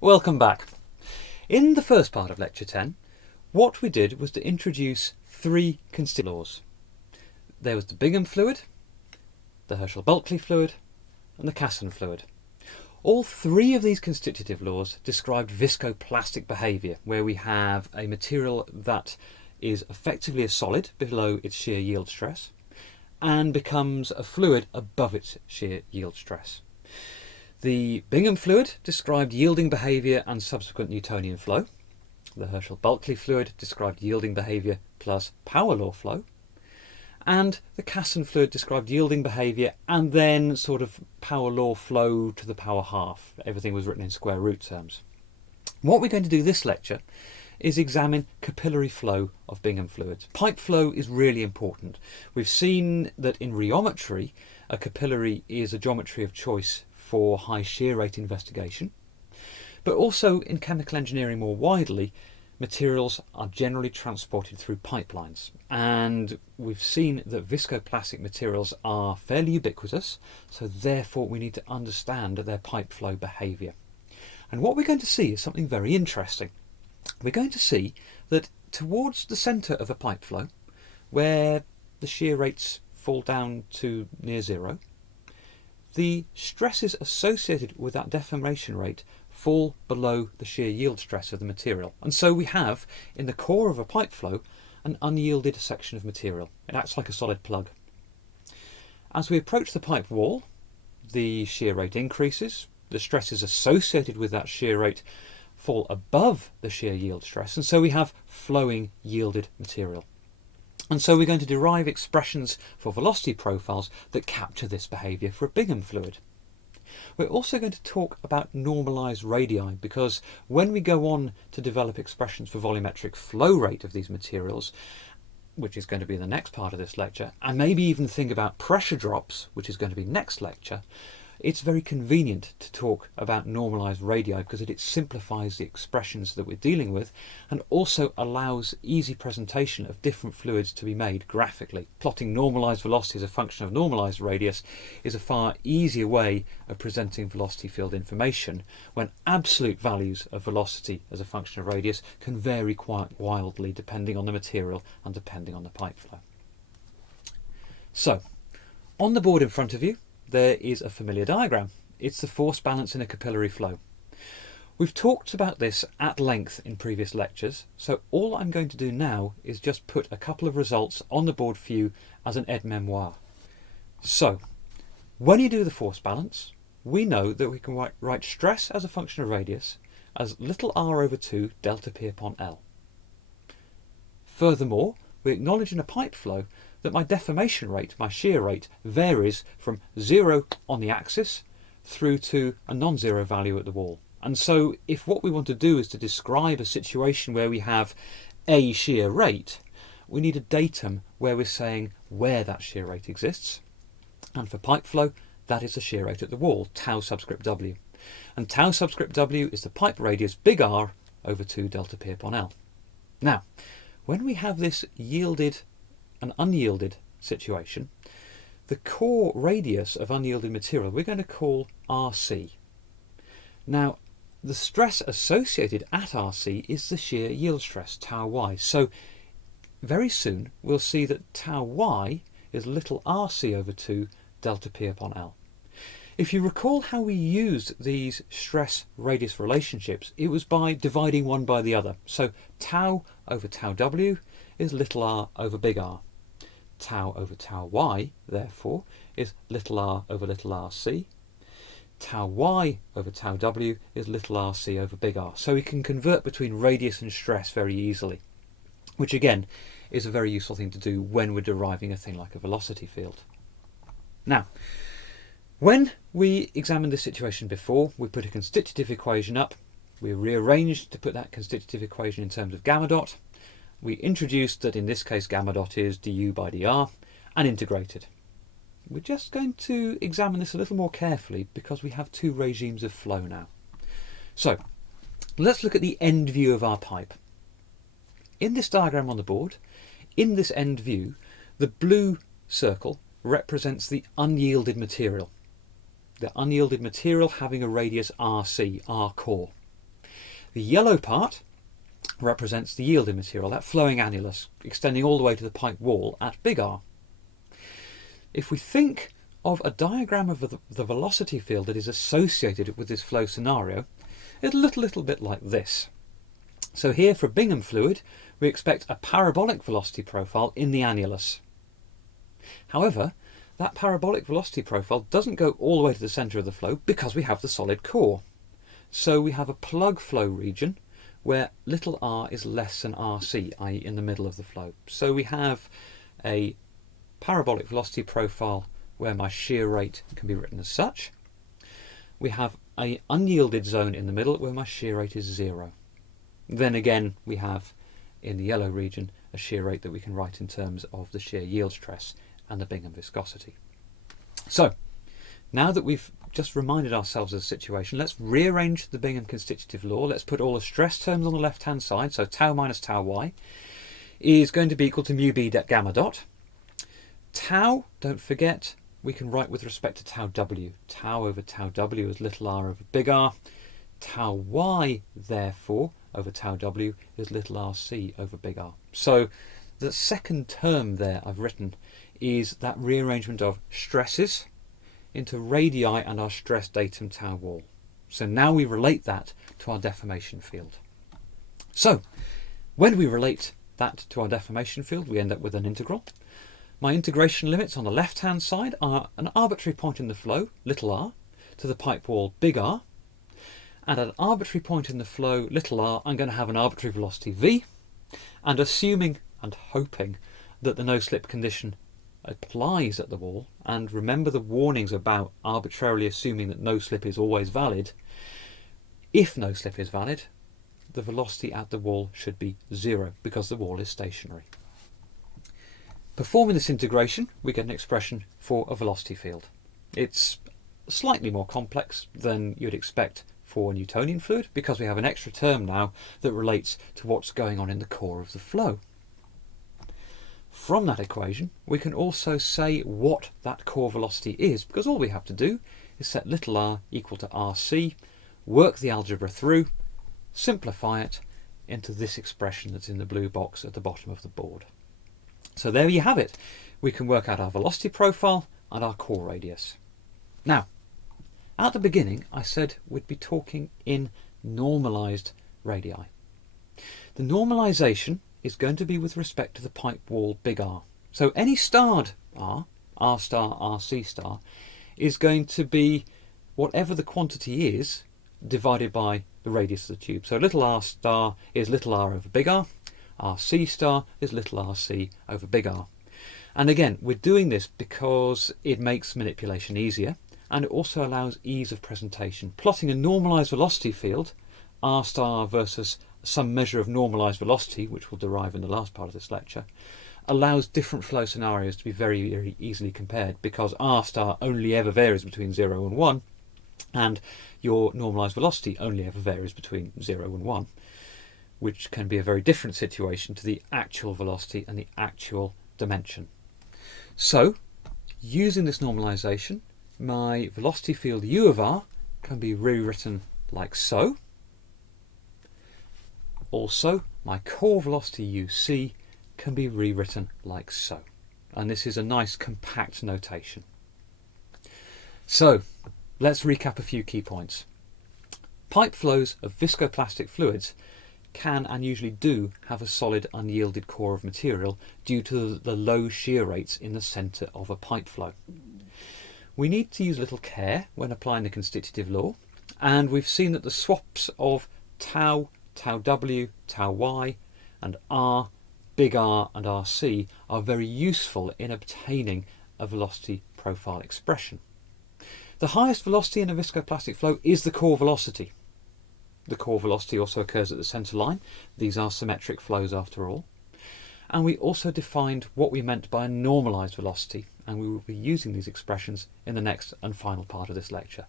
Welcome back. In the first part of Lecture 10, what we did was to introduce three constitutive laws. There was the Bingham fluid, the Herschel-Bulkley fluid, and the Casson fluid. All three of these constitutive laws described viscoplastic behaviour, where we have a material that is effectively a solid below its shear yield stress and becomes a fluid above its shear yield stress. The Bingham fluid described yielding behaviour and subsequent Newtonian flow. The Herschel-Bulkley fluid described yielding behaviour plus power law flow. And the Casson fluid described yielding behaviour and then sort of power law flow to the power half. Everything was written in square root terms. What we're going to do this lecture is examine capillary flow of Bingham fluids. Pipe flow is really important. We've seen that in rheometry, a capillary is a geometry of choice for high shear rate investigation, but also in chemical engineering more widely, materials are generally transported through pipelines, and we've seen that viscoplastic materials are fairly ubiquitous, so therefore we need to understand their pipe flow behaviour. And what we're going to see is something very interesting. We're going to see that towards the centre of a pipe flow, where the shear rates fall down to near zero, the stresses associated with that deformation rate fall below the shear yield stress of the material. And so we have, in the core of a pipe flow, an unyielded section of material. It acts like a solid plug. As we approach the pipe wall, the shear rate increases, the stresses associated with that shear rate fall above the shear yield stress, and so we have flowing yielded material. And so we're going to derive expressions for velocity profiles that capture this behaviour for a Bingham fluid. We're also going to talk about normalised radii, because when we go on to develop expressions for volumetric flow rate of these materials, which is going to be the next part of this lecture, and maybe even think about pressure drops, which is going to be next lecture, it's very convenient to talk about normalised radii because it simplifies the expressions that we're dealing with and also allows easy presentation of different fluids to be made graphically. Plotting normalised velocity as a function of normalised radius is a far easier way of presenting velocity field information when absolute values of velocity as a function of radius can vary quite wildly depending on the material and depending on the pipe flow. So, on the board in front of you, there is a familiar diagram. It's the force balance in a capillary flow. We've talked about this at length in previous lectures, so all I'm going to do now is just put a couple of results on the board for you as an aide-memoire. So, when you do the force balance, we know that we can write stress as a function of radius as little r over 2 delta p upon L. Furthermore, we acknowledge in a pipe flow that my deformation rate, my shear rate, varies from 0 on the axis through to a non-zero value at the wall. And so if what we want to do is to describe a situation where we have a shear rate, we need a datum where we're saying where that shear rate exists. And for pipe flow, that is the shear rate at the wall, tau subscript w. And tau subscript w is the pipe radius big R over 2 delta p upon L. Now, when we have this yielded an unyielded situation, the core radius of unyielded material we're going to call RC. Now, the stress associated at RC is the shear yield stress, tau y. So very soon we'll see that tau y is little rc over 2 delta p upon L. If you recall how we used these stress radius relationships, it was by dividing one by the other. So tau over tau w is little r over big R. Tau over tau y, therefore, is little r over little rc. Tau y over tau w is little rc over big R. So we can convert between radius and stress very easily, which again is a very useful thing to do when we're deriving a thing like a velocity field. Now, when we examined this situation before, we put a constitutive equation up. We rearranged to put that constitutive equation in terms of gamma dot. We introduced that in this case gamma dot is du by dr and integrated. We're just going to examine this a little more carefully because we have two regimes of flow now. So let's look at the end view of our pipe. In this diagram on the board, in this end view, the blue circle represents the unyielded material. The unyielded material having a radius RC, R core. The yellow part represents the yielding material, that flowing annulus, extending all the way to the pipe wall at big R. If we think of a diagram of the velocity field that is associated with this flow scenario, it'll look a little bit like this. So here for Bingham fluid, we expect a parabolic velocity profile in the annulus. However, that parabolic velocity profile doesn't go all the way to the centre of the flow because we have the solid core. So we have a plug flow region where little r is less than rc, i.e. in the middle of the flow. So we have a parabolic velocity profile where my shear rate can be written as such. We have an unyielded zone in the middle where my shear rate is 0. Then again we have in the yellow region a shear rate that we can write in terms of the shear yield stress and the Bingham viscosity. So now that we've just reminded ourselves of the situation, let's rearrange the Bingham constitutive law. Let's put all the stress terms on the left hand side. So tau minus tau y is going to be equal to mu b gamma dot. Tau, don't forget, we can write with respect to tau w. Tau over tau w is little r over big R. Tau y, therefore, over tau w is little rc over big R. So the second term there I've written is that rearrangement of stresses into radii and our stress datum tau wall. So now we relate that to our deformation field. So when we relate that to our deformation field, we end up with an integral. My integration limits on the left hand side are an arbitrary point in the flow, little r, to the pipe wall, big R. And at an arbitrary point in the flow, little r, I'm going to have an arbitrary velocity v. And assuming and hoping that the no-slip condition applies at the wall, and remember the warnings about arbitrarily assuming that no slip is always valid, if no slip is valid, the velocity at the wall should be 0 because the wall is stationary. Performing this integration, we get an expression for a velocity field. It's slightly more complex than you'd expect for a Newtonian fluid because we have an extra term now that relates to what's going on in the core of the flow. From that equation, we can also say what that core velocity is, because all we have to do is set little r equal to rc, work the algebra through, simplify it into this expression that's in the blue box at the bottom of the board. So there you have it. We can work out our velocity profile and our core radius. Now, at the beginning, I said we'd be talking in normalised radii. The normalisation is going to be with respect to the pipe wall big R. So any starred R, R star, RC star, is going to be whatever the quantity is divided by the radius of the tube. So little r star is little r over big R, RC star is little rc over big R. And again, we're doing this because it makes manipulation easier and it also allows ease of presentation. Plotting a normalised velocity field, R star versus some measure of normalised velocity, which we'll derive in the last part of this lecture, allows different flow scenarios to be very, very easily compared because R star only ever varies between 0 and 1 and your normalised velocity only ever varies between 0 and 1, which can be a very different situation to the actual velocity and the actual dimension. So, using this normalisation, my velocity field u of r can be rewritten like so. Also, my core velocity uc can be rewritten like so. And this is a nice compact notation. So, let's recap a few key points. Pipe flows of viscoplastic fluids can and usually do have a solid unyielded core of material due to the low shear rates in the centre of a pipe flow. We need to use little care when applying the constitutive law, and we've seen that the swaps of tau, tau w, tau y and r, big R and rc are very useful in obtaining a velocity profile expression. The highest velocity in a viscoplastic flow is the core velocity. The core velocity also occurs at the centre line. These are symmetric flows after all. And we also defined what we meant by a normalised velocity, and we will be using these expressions in the next and final part of this lecture.